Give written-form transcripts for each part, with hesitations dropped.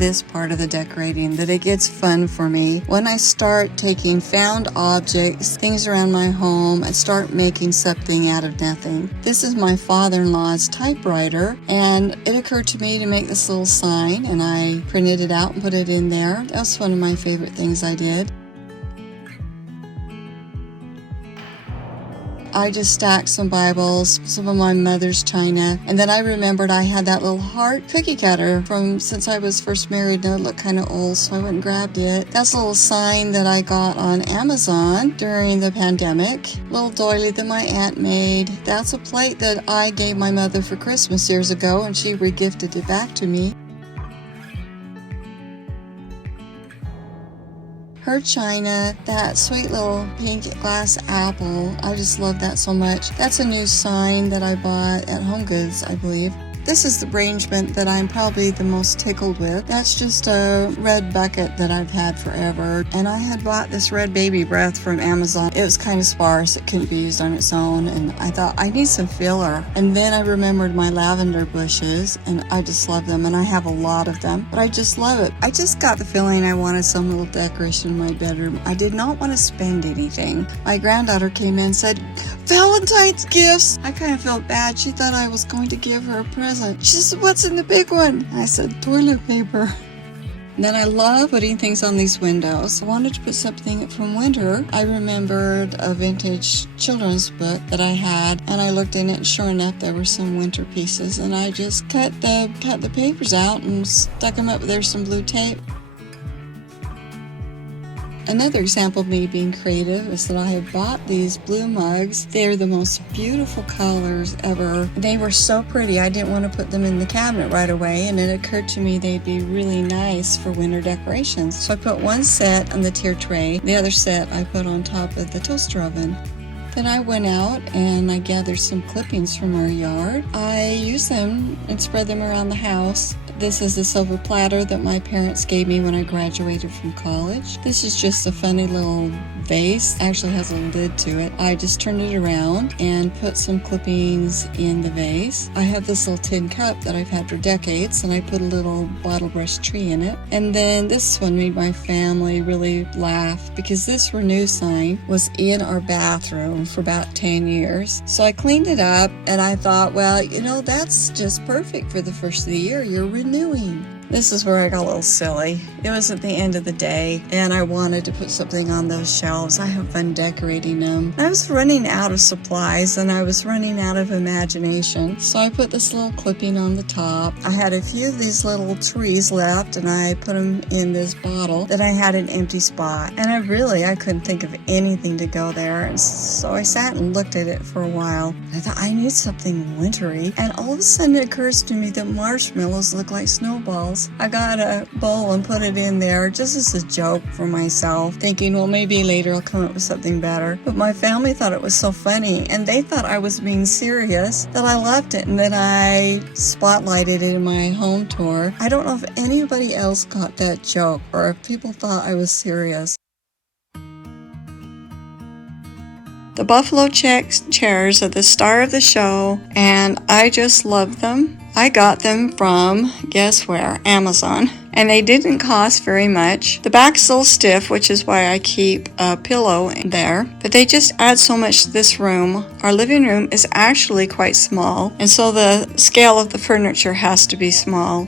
this part of the decorating that it gets fun for me. When I start taking found objects, things around my home, and start making something out of nothing. This is my father-in-law's typewriter, and it occurred to me to make this little sign, and I printed it out and put it in there. That's one of my favorite things I did. I just stacked some Bibles, some of my mother's china, and then I remembered I had that little heart cookie cutter from since I was first married, and it looked kind of old, so I went and grabbed it. That's a little sign that I got on Amazon during the pandemic. Little doily that my aunt made. That's a plate that I gave my mother for Christmas years ago, and she regifted it back to me. Her china, that sweet little pink glass apple, I just love that so much. That's a new sign that I bought at Home Goods, I believe. This is the arrangement that I'm probably the most tickled with. That's just a red bucket that I've had forever. And I had bought this red baby breath from Amazon. It was kind of sparse. It couldn't be used on its own. And I thought, I need some filler. And then I remembered my lavender bushes, and I just love them. And I have a lot of them, but I just love it. I just got the feeling I wanted some little decoration in my bedroom. I did not want to spend anything. My granddaughter came in and said, Valentine's gifts. I kind of felt bad. She thought I was going to give her a present. She said, what's in the big one? I said, toilet paper. And then I love putting things on these windows. I wanted to put something from winter. I remembered a vintage children's book that I had, and I looked in it, and sure enough, there were some winter pieces. And I just cut the papers out and stuck them up. There's some blue tape. Another example of me being creative is that I have bought these blue mugs. They're the most beautiful colors ever. They were so pretty, I didn't want to put them in the cabinet right away, and it occurred to me they'd be really nice for winter decorations. So I put one set on the tier tray, the other set I put on top of the toaster oven. Then I went out and I gathered some clippings from our yard. I used them and spread them around the house. This is a silver platter that my parents gave me when I graduated from college. This is just a funny little vase. It actually has a lid to it. I just turned it around and put some clippings in the vase. I have this little tin cup that I've had for decades, and I put a little bottle brush tree in it. And then this one made my family really laugh because this renew sign was in our bathroom for about 10 years. So I cleaned it up, and I thought, well, that's just perfect for the first of the year. You're renewing. This is where I got a little silly. It was at the end of the day, and I wanted to put something on those shelves. I have fun decorating them. I was running out of supplies, and I was running out of imagination. So I put this little clipping on the top. I had a few of these little trees left, and I put them in this bottle. Then I had an empty spot, and I couldn't think of anything to go there. And so I sat and looked at it for a while. I thought, I need something wintry. And all of a sudden it occurs to me that marshmallows look like snowballs. I got a bowl and put it in there just as a joke for myself, thinking, well, maybe later I'll come up with something better. But my family thought it was so funny, and they thought I was being serious, that I left it, and then I spotlighted it in my home tour. I don't know if anybody else got that joke or if people thought I was serious. The buffalo check chairs are the star of the show, and I just love them. I got them from, guess where? Amazon. And they didn't cost very much. The back's a little stiff, which is why I keep a pillow in there. But they just add so much to this room. Our living room is actually quite small, and so the scale of the furniture has to be small.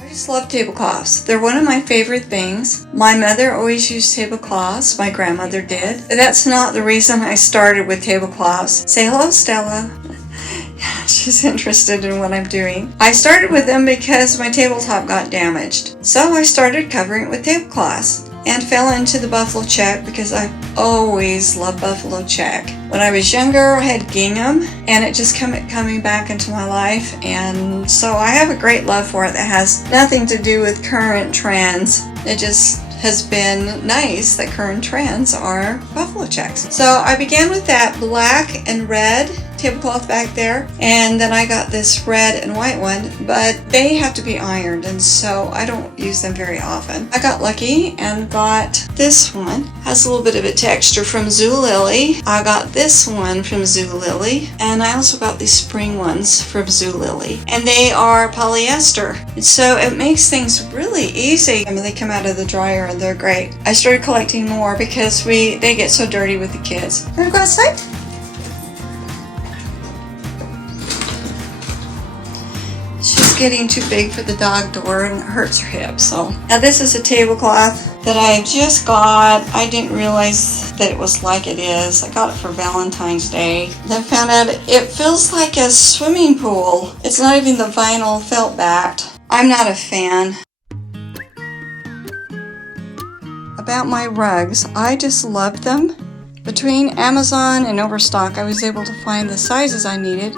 I just love tablecloths. They're one of my favorite things. My mother always used tablecloths. My grandmother did. But that's not the reason I started with tablecloths. Say hello, Stella. She's interested in what I'm doing. I started with them because my tabletop got damaged. So I started covering it with tablecloths and fell into the buffalo check because I always loved buffalo check. When I was younger, I had gingham, and it just kept coming back into my life, and so I have a great love for it that has nothing to do with current trends. It just has been nice that current trends are buffalo checks. So I began with that black and red tablecloth back there, and then I got this red and white one, but they have to be ironed, and so I don't use them very often. I got lucky and got this one. Has a little bit of a texture from Zulily. I got this one from Zulily, and I also got these spring ones from Zulily, and they are polyester, and so it makes things really easy. I mean, they come out of the dryer and they're great. I started collecting more because they get so dirty with the kids. Wanna go outside? She's getting too big for the dog door and it hurts her hip. So now this is a tablecloth that I just got. I didn't realize that it was like it is. I got it for Valentine's Day. Then found out it feels like a swimming pool. It's not even the vinyl felt backed. I'm not a fan. About my rugs, I just love them. Between Amazon and Overstock, I was able to find the sizes I needed.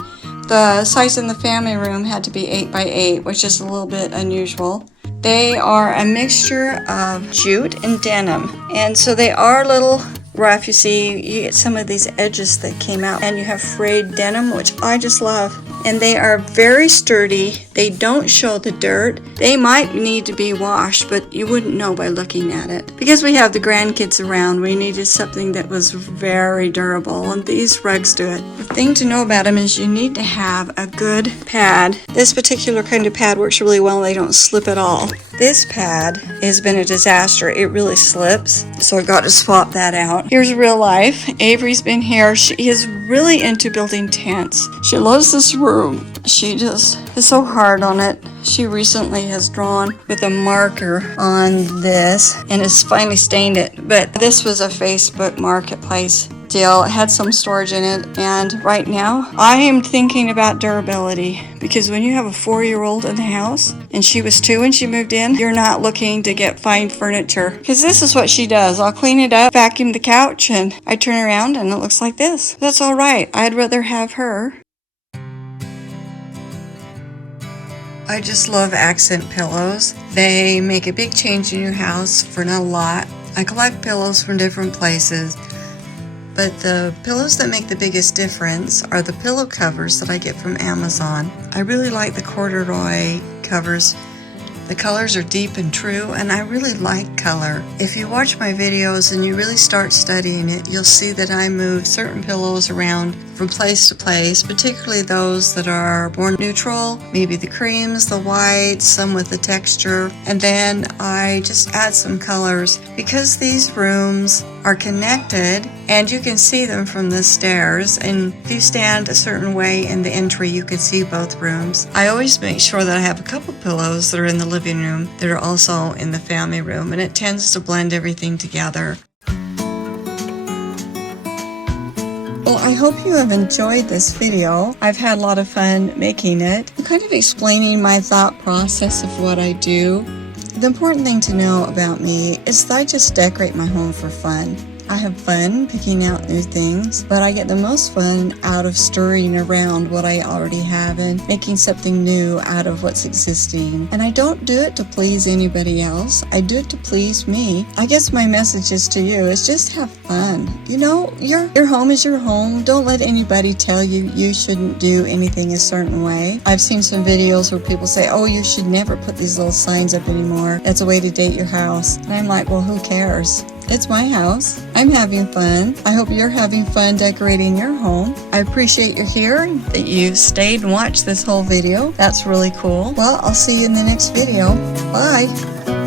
The size in the family room had to be 8 by 8, which is a little bit unusual. They are a mixture of jute and denim, and so they are a little rough. You see, you get some of these edges that came out, and you have frayed denim, which I just love. And they are very sturdy. They don't show the dirt. They might need to be washed, but you wouldn't know by looking at it. Because we have the grandkids around, we needed something that was very durable, and these rugs do it. The thing to know about them is you need to have a good pad. This particular kind of pad works really well. They don't slip at all. This pad has been a disaster. It really slips, so I got to swap that out. Here's real life. Avery's been here. She is really into building tents. She loves this room. She just is so hard on it. She recently has drawn with a marker on this and has finally stained it. But this was a Facebook Marketplace deal. It had some storage in it, and right now I am thinking about durability, because when you have a 4-year-old in the house and she was 2 when she moved in, you're not looking to get fine furniture, because this is what she does. I'll clean it up, vacuum the couch, and I turn around and it looks like this. That's all right. I'd rather have her. I just love accent pillows. They make a big change in your house for not a lot. I collect pillows from different places, but the pillows that make the biggest difference are the pillow covers that I get from Amazon. I really like the corduroy covers. The colors are deep and true, and I really like color. If you watch my videos and you really start studying it, you'll see that I move certain pillows around from place to place, particularly those that are more neutral, maybe the creams, the whites, some with the texture, and then I just add some colors. Because these rooms are connected and you can see them from the stairs, and if you stand a certain way in the entry you can see both rooms. I always make sure that I have a couple pillows that are in the living room that are also in the family room, and it tends to blend everything together. Well, I hope you have enjoyed this video. I've had a lot of fun making it. I'm kind of explaining my thought process of what I do. The important thing to know about me is that I just decorate my home for fun. I have fun picking out new things, but I get the most fun out of stirring around what I already have and making something new out of what's existing. And I don't do it to please anybody else. I do it to please me. I guess my message is to you is just have fun. You know, your home is your home. Don't let anybody tell you you shouldn't do anything a certain way. I've seen some videos where people say, oh, you should never put these little signs up anymore. That's a way to date your house. And I'm like, well, who cares? It's my house. I'm having fun. I hope you're having fun decorating your home. I appreciate you're here, that you stayed and watched this whole video. That's really cool. Well, I'll see you in the next video. Bye.